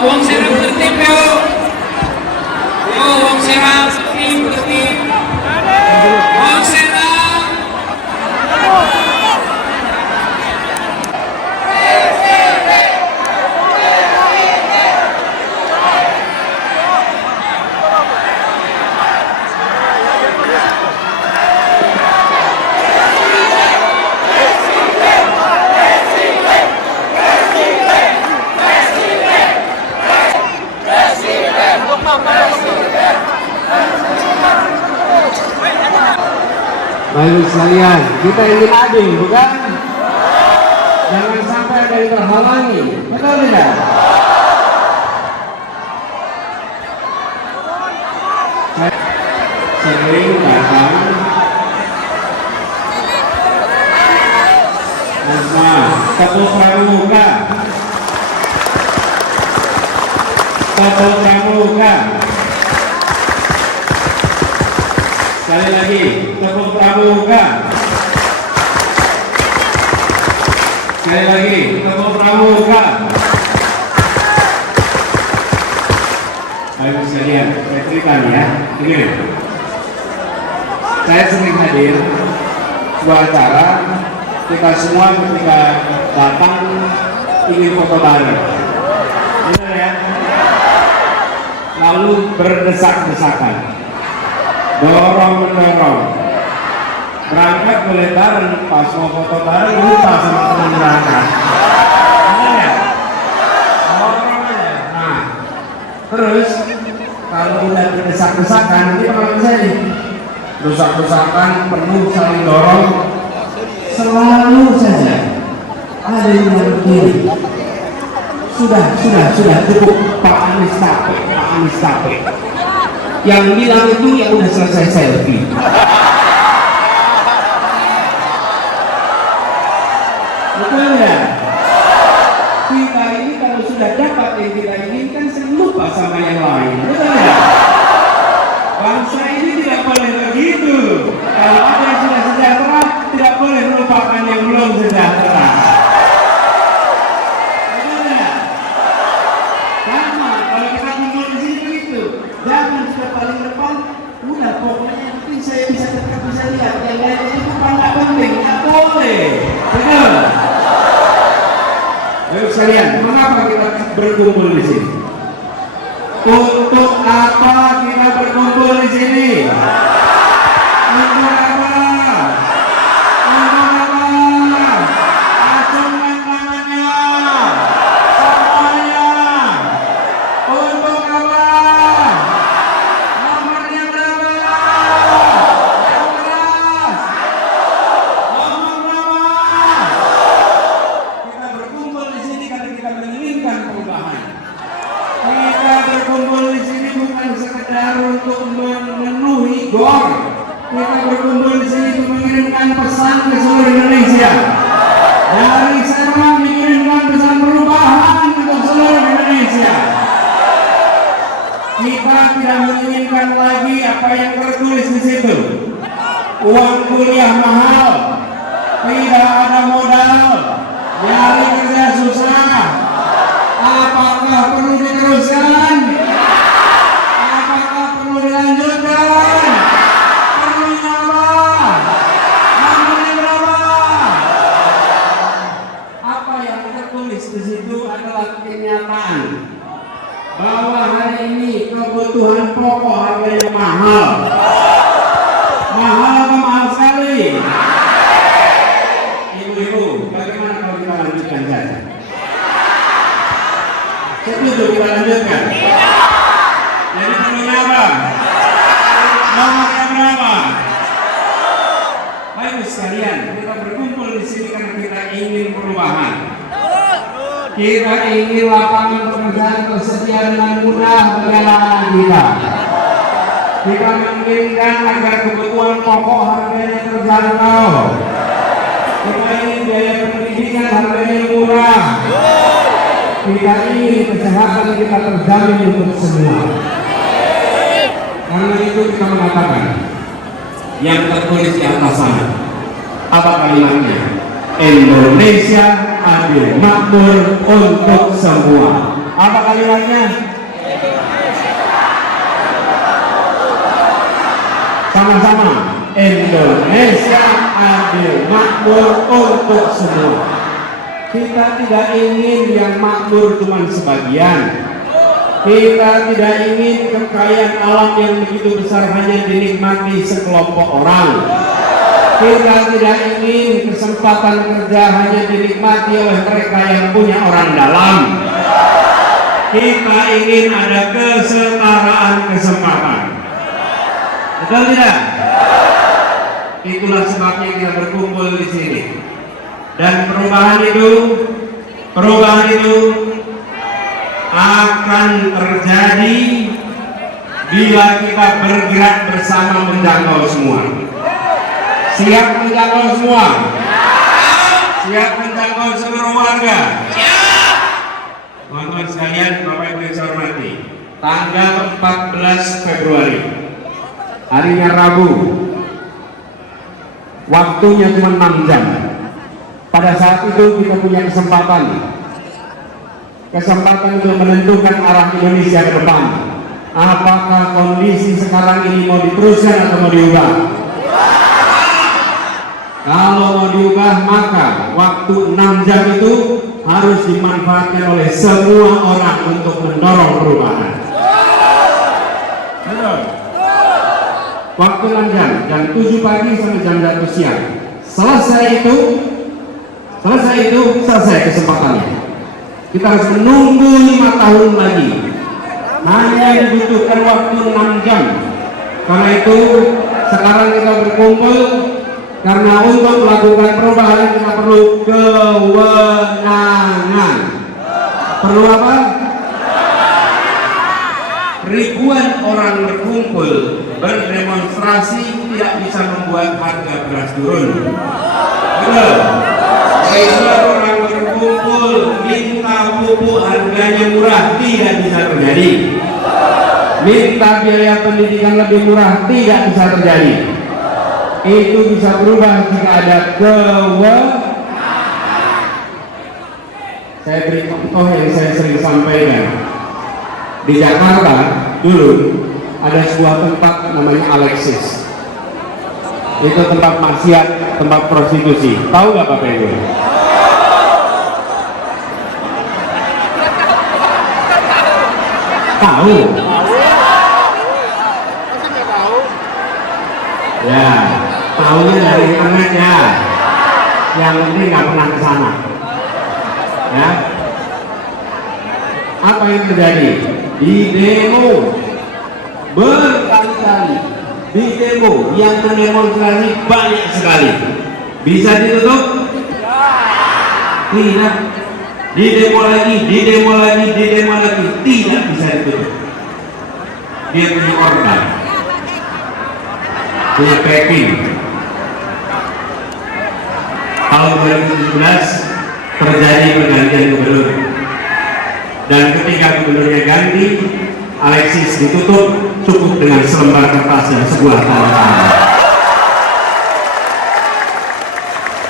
Wong serap tertib yuk. Yo, wong serap tertib. Wong serap. Baik sekalian, kita ingin adil, bukan? Jangan sampai ada yang terhalangi, betul tidak? Saya sering datang tepuk pramuka, tepuk pramuka. Sekali lagi, tepuk pramuka. Sekali lagi, tepuk pramuka. Baik sekalian, saya ceritakan ya. Begini, saya sering hadir sebuah acara, kita semua ketika datang ingin foto bareng. Benar ya? Lalu berdesak-desakan, dorong-mendorong, berangkat boleh bareng, pas mau foto bareng lupa sama teman berangkat. Benar ya? Dorong aja. Nah, terus kalau udah berdesak-desakan, nanti kalau saya nih desak-desakan penuh saling dorong, selalu saja ada yang begini. Sudah cukup, Pak Anies capek. Yang bilang itu yang udah selesai selfie. Betul ya? Kita ini kalau sudah dapat yang kita inginkan, sering lupa sama yang lain. Betul ya? Bangsa ini tidak boleh begitu. Kalau ada yang sudah sejahtera, tidak boleh melupakan yang belum sejahtera. Betul ya? Sama, kalau kita kumpul di sini begitu. Jangan sudah paling depan, udah pokoknya yang penting saya tetap bisa lihat. Yang lain itu nggak penting, nggak boleh. Betul? Ayo sekalian, mengapa kita berkumpul di sini? Untuk apa kita berkumpul di sini? Untuk apa? Untuk apa? Acungkan tangannya, semuanya. Untuk apa? Nomornya berapa? Yang keras. Nomor berapa? Kita berkumpul di sini karena kita menginginkan perubahan. Kita berkumpul di sini bukan sekedar untuk memenuhi gor. Kita berkumpul di sini untuk mengirimkan pesan ke seluruh Indonesia. Dari Serang mengirimkan pesan perubahan untuk seluruh Indonesia. Kita tidak menginginkan lagi apa yang tertulis di situ. Uang kuliah mahal, tidak ada modal, nyari kerja susah. Apakah perlu diteruskan? Apakah perlu dilanjutkan? Perlunya apa? Nomornya berapa? Apa yang tertulis di situ adalah kenyataan bahwa hari ini kebutuhan pokok harganya mahal. Mahal atau mahal sekali? Ibu-ibu, bagaimana kalau kita lanjutkan saja? Setuju kita lanjutkan? Jadi perlunya apa? Nomornya berapa? Baik sekalian, kita berkumpul di sini karena kita ingin perubahan. Kita ingin lapangan pekerjaan tersedia dengan mudah bagi anak-anak kita. Kita menginginkan agar kebutuhan pokok harganya terjangkau. Kita ingin biaya pendidikan harganya murah. Kita ingin kesehatan kita terjamin untuk semua. Karena itu kita mengatakan yang tertulis di atas sana. Apa kalimatnya? Indonesia adil makmur untuk semua. Apa kalimatnya? Sama-sama. Indonesia adil, makmur untuk semua. Kita tidak ingin yang makmur cuma sebagian. Kita tidak ingin kekayaan alam yang begitu besar hanya dinikmati sekelompok orang. Kita tidak ingin kesempatan kerja hanya dinikmati oleh mereka yang punya orang dalam. Kita ingin ada kesetaraan kesempatan. Betul tidak? Itulah sebabnya kita berkumpul di sini. Dan perubahan itu akan terjadi bila kita bergerak bersama menjangkau semua. Siap menjangkau semua? Siap menjangkau seluruh warga? Teman-teman sekalian, Bapak Ibu yang saya hormati, tanggal 14 Februari, harinya Rabu, waktunya cuma 6 jam. Pada saat itu kita punya kesempatan untuk menentukan arah Indonesia ke depan. Apakah kondisi sekarang ini mau diteruskan atau mau diubah? Kalau mau diubah, maka waktu 6 jam itu harus dimanfaatkan oleh semua orang untuk mendorong perubahan. Waktu 6 jam, jam 7 pagi sampai jam 1 siang. Selesai kesempatannya. Kita harus menunggu 5 tahun lagi. Hanya dibutuhkan waktu 6 jam. Karena itu sekarang kita berkumpul karena untuk melakukan perubahan kita perlu kewenangan. Perlu apa? Ribuan orang berkumpul berdemonstrasi tidak bisa membuat harga beras turun. Betul. Ribuan orang berkumpul minta pupuk harganya murah tidak bisa terjadi. Minta biaya pendidikan lebih murah tidak bisa terjadi. Itu bisa berubah jika ada Saya beri contoh yang saya sering sampaikan. Di Jakarta dulu ada sebuah tempat namanya Alexis. Itu tempat maksiat, tempat prostitusi. Tahu nggak Bapak Ibu? Tahu? Ya, tahunya dari internet ya. Yang penting nggak pernah ke sana. Ya. Apa yang terjadi? Di demo berkali-kali, di demo yang mendemonstrasi banyak sekali. Bisa ditutup? Tidak. Di demo lagi, tidak bisa ditutup. Dia punya organ, punya packing. Tahun 2017 terjadi pergantian gubernur, dan ketika gubernurnya ganti, Alexis ditutup cukup dengan selembar kertas dan sebuah tanda tangan.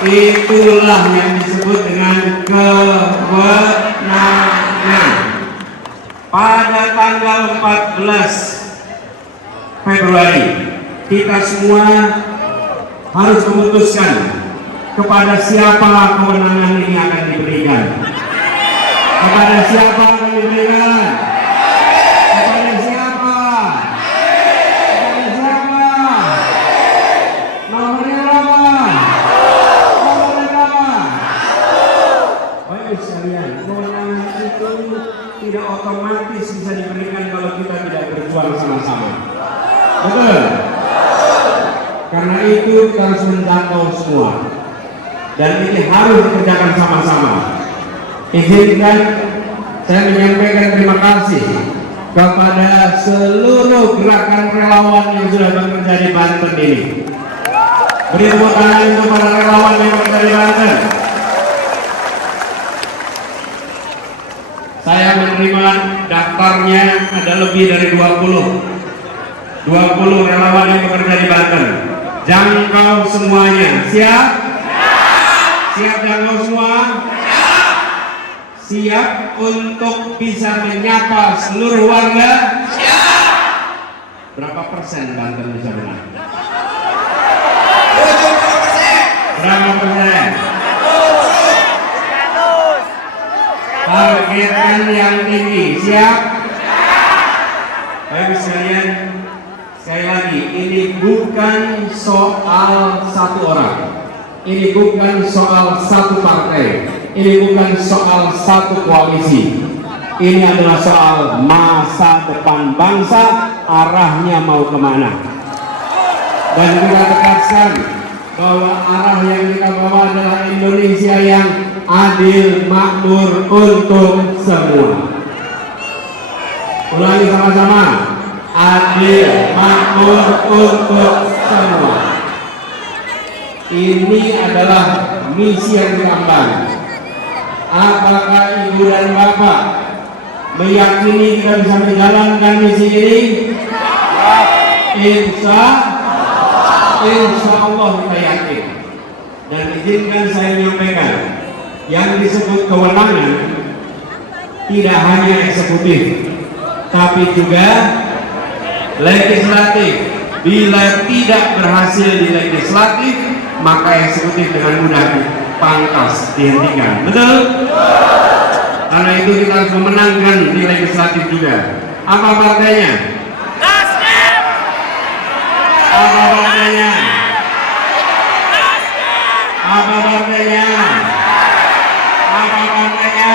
Itulah yang disebut dengan kewenangan. Pada tanggal 14 Februari kita semua harus memutuskan kepada siapa kewenangan ini akan diberikan. Kepada siapa akan diberikan? Kepada siapa? Kepada siapa? Nomornya berapa? Nomornya berapa? Baik sekalian, kewenangan itu tidak otomatis bisa diberikan kalau kita tidak berjuang sama-sama. Betul? Karena itu kita harus menjangkau semua. Dan ini harus dikerjakan sama-sama. Izinkan saya menyampaikan terima kasih kepada seluruh gerakan relawan yang sudah bekerja di Banten ini. Beri tepuk tangan untuk para relawan yang bekerja di Banten. Saya menerima daftarnya ada lebih dari 20 relawan yang bekerja di Banten. Jangkau semuanya. Siap? Siap jangkau semua? siap untuk bisa menyapa seluruh warga? Siap. Berapa persen Banten bisa menang? 70%. Berapa persen? Targetkan yang tinggi, siap? Baik sekalian, sekali lagi, ini bukan soal satu orang, ini bukan soal satu partai, ini bukan soal satu koalisi, ini adalah soal masa depan bangsa, arahnya mau kemana. Dan kita tegaskan bahwa arah yang kita bawa adalah Indonesia yang adil, makmur untuk semua. Ulangi sama-sama, adil, makmur untuk semua. Ini adalah misi yang diemban. Apakah Ibu dan Bapak meyakini kita bisa menjalankan misi ini? Insya Allah kita yakin. Dan izinkan saya menyampaikan, yang disebut kewenangan tidak hanya eksekutif, tapi juga legislatif. Bila tidak berhasil di legislatif, maka eksekutif dengan mudah pantas dihentikan. Betul? Karena itu kita harus memenangkan di legislatif juga. Apa partainya? Nasdem. Apa partainya? Apa partainya? Apa partainya?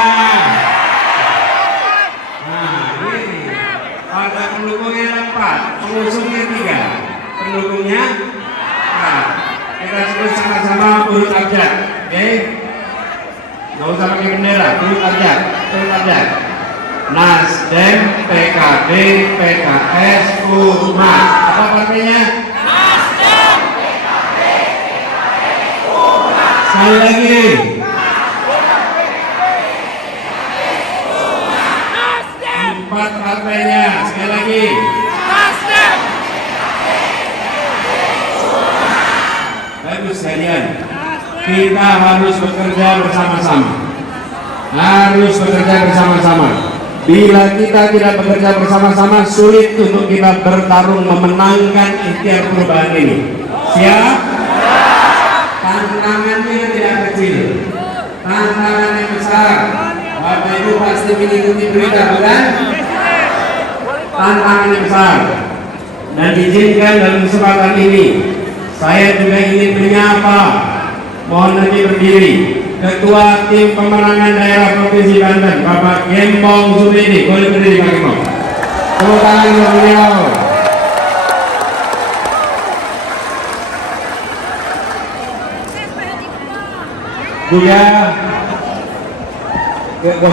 Nah, ini partai pendukungnya ada 4, pengusungnya 3, pendukungnya 4. Kita sebut sama-sama urut abjad, oke? Nggak usah pakai bendera, urut abjad, urut abjad. Nasdem, PKB, PKS, Umat. Apa partainya? Nasdem. PKB, PKS, Umat. Sekali lagi. Nasdem. 4 partainya, sekali lagi. Nasdem. Bagus sekalian, kita harus bekerja bersama-sama. Harus bekerja bersama-sama. Bila kita tidak bekerja bersama-sama, sulit untuk kita bertarung memenangkan ikhtiar perubahan ini. Siap? Tantangannya tidak kecil, tantangannya besar. Bapak Ibu pasti mengikuti berita, bukan? Tantangannya besar. Dan izinkan dalam kesempatan ini, saya juga ingin menyapa, mohon nanti berdiri, Ketua Tim Pemenangan Daerah Provinsi Banten, Bapak Gembong Sumedi. Boleh berdiri Pak Gembong. Tepuk tangan untuk beliau. Juga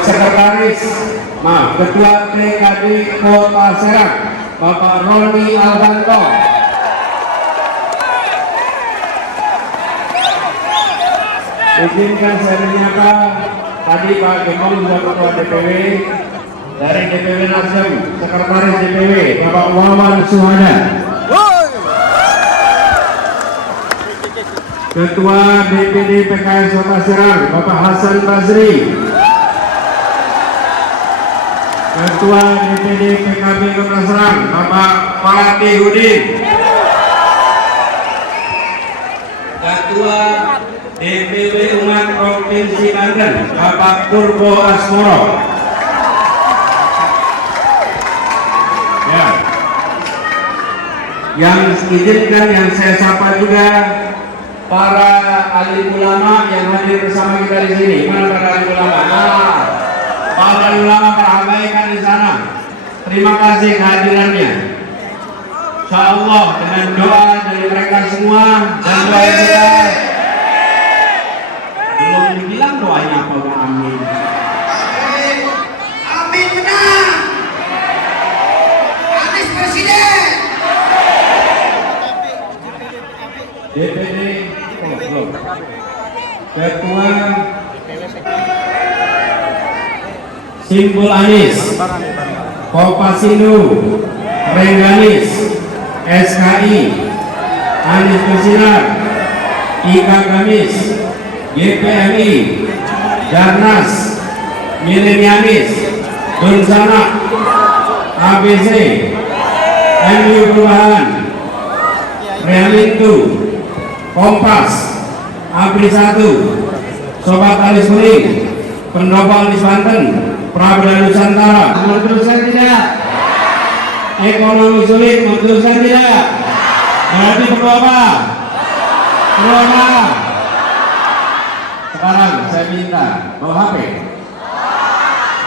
Sekretaris, Ketua TKD Kota Serang, Bapak Roni Albanto. Izinkan saya menyapa, tadi Pak Gembong juga Ketua DPW, dari DPW Nasdem, Sekretaris DPW, Bapak Wawan Suhada. Ketua DPD PKS Kota Serang, Bapak Hasan Basri. Ketua DPD PKB Kota Serang, Bapak Fatih Hudin. Ketua DPW Umat Provinsi Banten, Bapak Purbo Asmoro. Ya. Yang izinkan yang saya sapa juga para alim ulama yang hadir bersama kita di sini. Mana para alim ulama? Para alim ulama beramaikan di sana. Terima kasih kehadirannya. Insya Allah dengan doa dari mereka semua dan doa kita. Belum dibilang doanya apa? Amin. Amin menang. Anies Presiden. DPD belum. Ketua Simpul Anies, Kopasindo, Rengganis, SKI, Anies Bersinar, Ika Gamis, GPMI, Darnas, Milenialis, Bersama, ABC, MU Perubahan, Realindo, Kompas, Abri 1, Sobat Alis Kuning, Pendopo Alis Banten, Prabowo Nusantara. Meneruskan tidak? Ekonomi sulit, meneruskan tidak? Berarti perlu apa? Perlu apa? Sekarang saya minta bawa HP,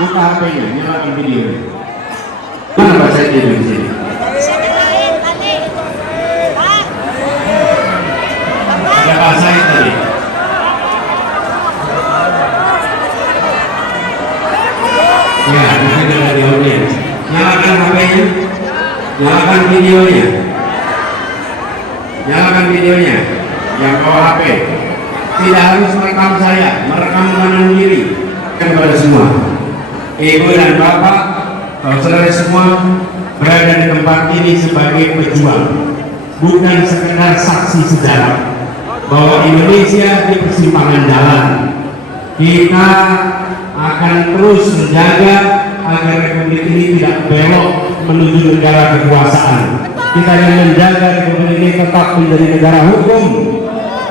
buka HP-nya, nyalakan video. Mana bahasa Inggris di sini? Ada bahasa itu tadi. Ya, mungkin ada di audiens. Nyalakan HP-nya, nyalakan videonya, nyalakan videonya. Yang bawa HP tidak harus merekam saya, merekam kanan kiri. Kepada semua, ibu dan bapak, saudara semua berada di tempat ini sebagai pejuang, bukan sekedar saksi sejarah bahwa Indonesia di persimpangan jalan. Kita akan terus menjaga agar republik ini tidak belok menuju negara kekuasaan. Kita akan menjaga republik ini tetap menjadi negara hukum.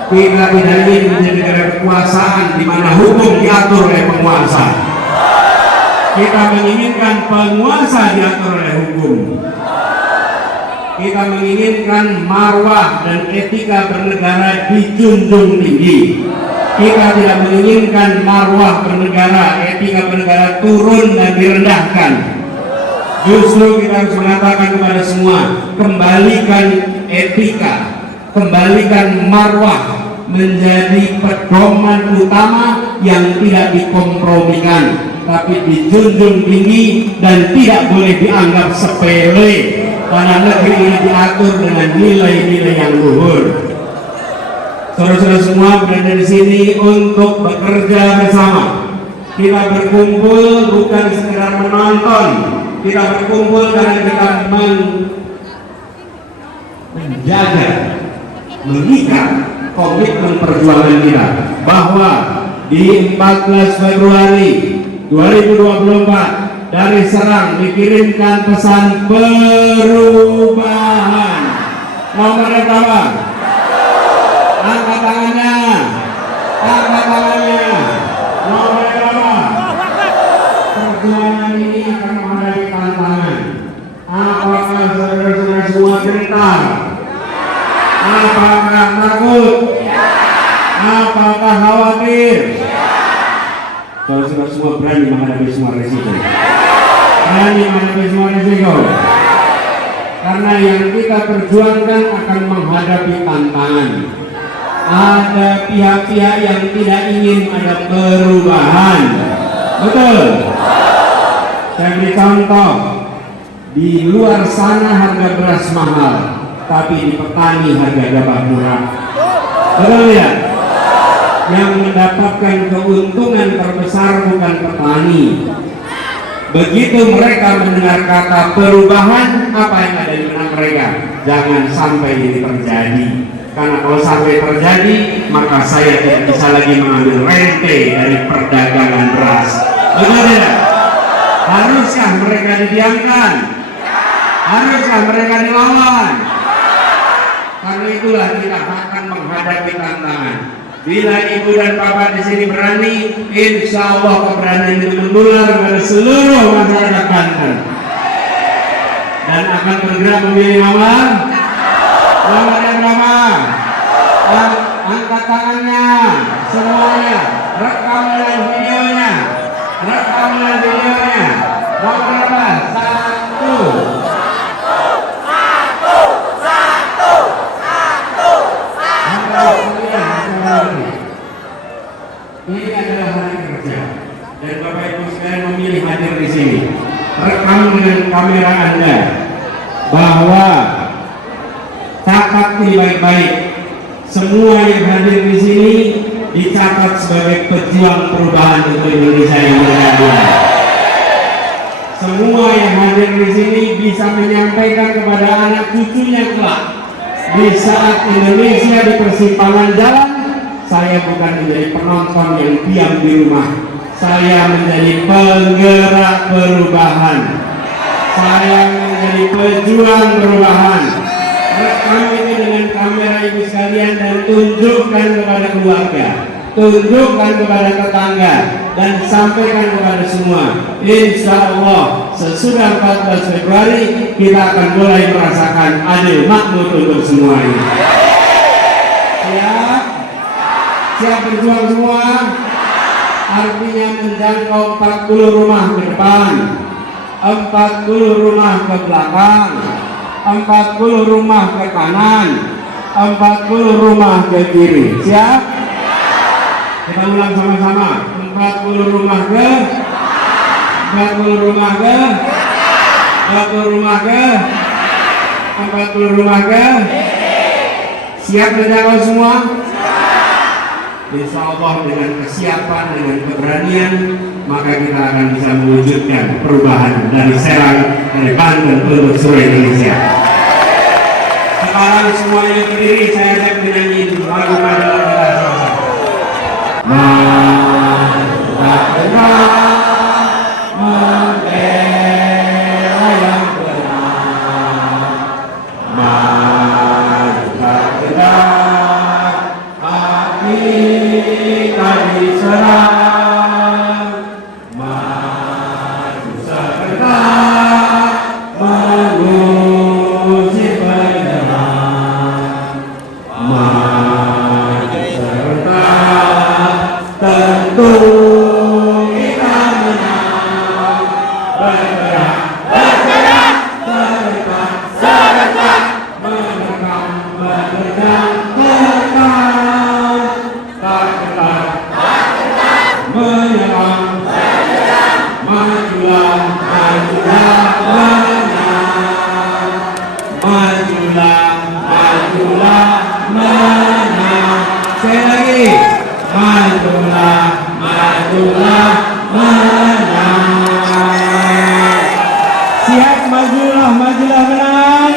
Kita tidak ingin menjadi negara kekuasaan di mana hukum diatur oleh penguasa. Kita menginginkan penguasa diatur oleh hukum. Kita menginginkan marwah dan etika bernegara dijunjung tinggi. Kita tidak menginginkan marwah bernegara, etika bernegara turun dan direndahkan. Justru kita harus mengatakan kepada semua, kembalikan etika, kembalikan marwah menjadi pedoman utama yang tidak dikompromikan, tapi dijunjung tinggi dan tidak boleh dianggap sepele, karena negeri ini diatur dengan nilai-nilai yang luhur. Saudara-saudara semua berada di sini untuk bekerja bersama. Kita berkumpul bukan sekedar menonton, kita berkumpul karena kita menjaga, mengikat komitmen perjuangan kita bahwa di 14 Februari 2024 dari Serang dikirimkan pesan perubahan. Nomor berapa? Angkat tangannya, angkat tangannya. Nomor berapa? Perjuangan ini akan menghadapi tantangan. Apakah saudara-saudara semua gentar? Apakah takut? Apakah khawatir? Saudara-saudara semua berani menghadapi semua risiko. Berani menghadapi semua risiko. Karena yang kita perjuangkan akan menghadapi tantangan. Ada pihak-pihak yang tidak ingin ada perubahan. Betul? Saya beri contoh. Di luar sana harga beras mahal, tapi di petani harga gabah murah. Betul ya? Yang mendapatkan keuntungan terbesar bukan petani. Begitu mereka mendengar kata perubahan, apa yang ada di benak mereka? Jangan sampai ini terjadi. Karena kalau sampai terjadi, maka saya tidak bisa lagi mengambil rente dari perdagangan beras. Betul tidak? Haruskah mereka didiamkan? Haruskah mereka dilawan? Karena itulah kita akan menghadapi tantangan. Bila ibu dan bapak di sini berani, insya Allah keberanian itu menular kepada seluruh masyarakat Banten. Dan akan bergerak memilih nomor yang berapa? Angkat tangannya semuanya, rekam dengan videonya, rekam dengan videonya. Nomor berapa? Satu. Ini adalah hari kerja dan Bapak Ibu sekalian memilih hadir di sini. Rekam dengan kamera Anda bahwa catat ini baik-baik. Semua yang hadir di sini dicatat sebagai pejuang perubahan untuk Indonesia yang berjaya. Semua yang hadir di sini bisa menyampaikan kepada anak cucunya kelak, di saat Indonesia di persimpangan jalan, saya bukan menjadi penonton yang diam di rumah. saya menjadi penggerak perubahan. Saya menjadi pejuang perubahan. Rekam ini dengan kamera ibu sekalian dan tunjukkan kepada keluarga, tunjukkan kepada tetangga, dan sampaikan kepada semua. Insya Allah sesudah 14 Februari kita akan mulai merasakan adil makmur untuk semuanya. Siap? Siap berjuang semua? Artinya menjangkau 40 rumah ke depan, 40 rumah ke belakang, 40 rumah ke kanan, 40 rumah ke kiri. Siap? Kita ulang sama-sama. 40 rumah ke 40 rumah ke 40 rumah ke 40 rumah ke. Siap menjangkau semua? Insya Allah dengan kesiapan, dengan keberanian, maka kita akan bisa mewujudkan perubahan dari Serang, dari Banten untuk seluruh Indonesia. Sekarang semuanya berdiri, saya ajak menyanyi lagu Madrasah. Siap, majulah, majulah, menang.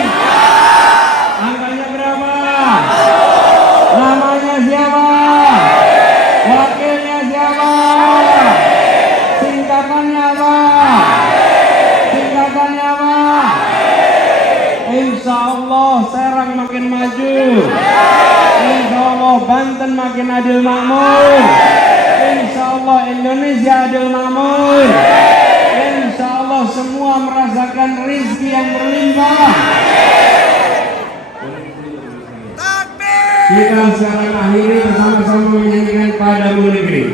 Angkanya berapa? Namanya siapa? Wakilnya siapa? Singkatannya apa? Singkatannya apa? Insya Allah Serang makin maju. Insya Allah Banten makin adil makmur. Insya Allah Indonesia adil makmur. Insya Allah semua merasakan rezeki yang berlimpah. Kita sekarang akhiri bersama-sama menyanyikan Padamu Negeri.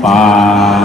Pak